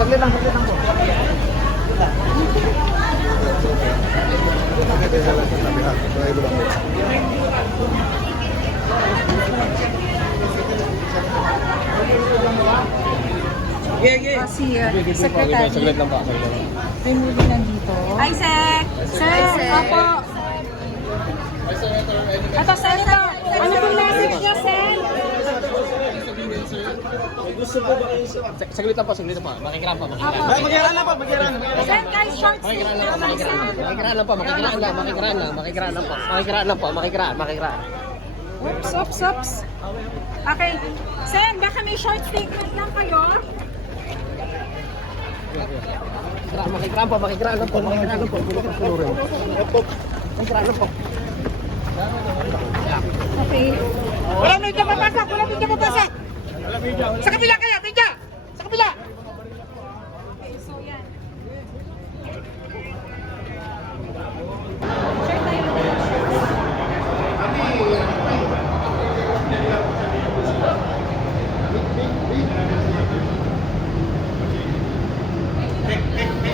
Saglit lang po. Si Secretary. Saglit lang po. Removing nandito. Hi, Sec! Sir, opo. Ito, Senator. Ano pong message niyo, Sen? Saglit lang po. Makikiram po. Magiran lang po. Sen, guys, short sleeve naman, Sen. Makikiraan lang po. Oops. Okay. Sen, baka may short statement lang kayo. Makikiraan lang po. Okay. Wala medyo papasok! Sa kabila kayo!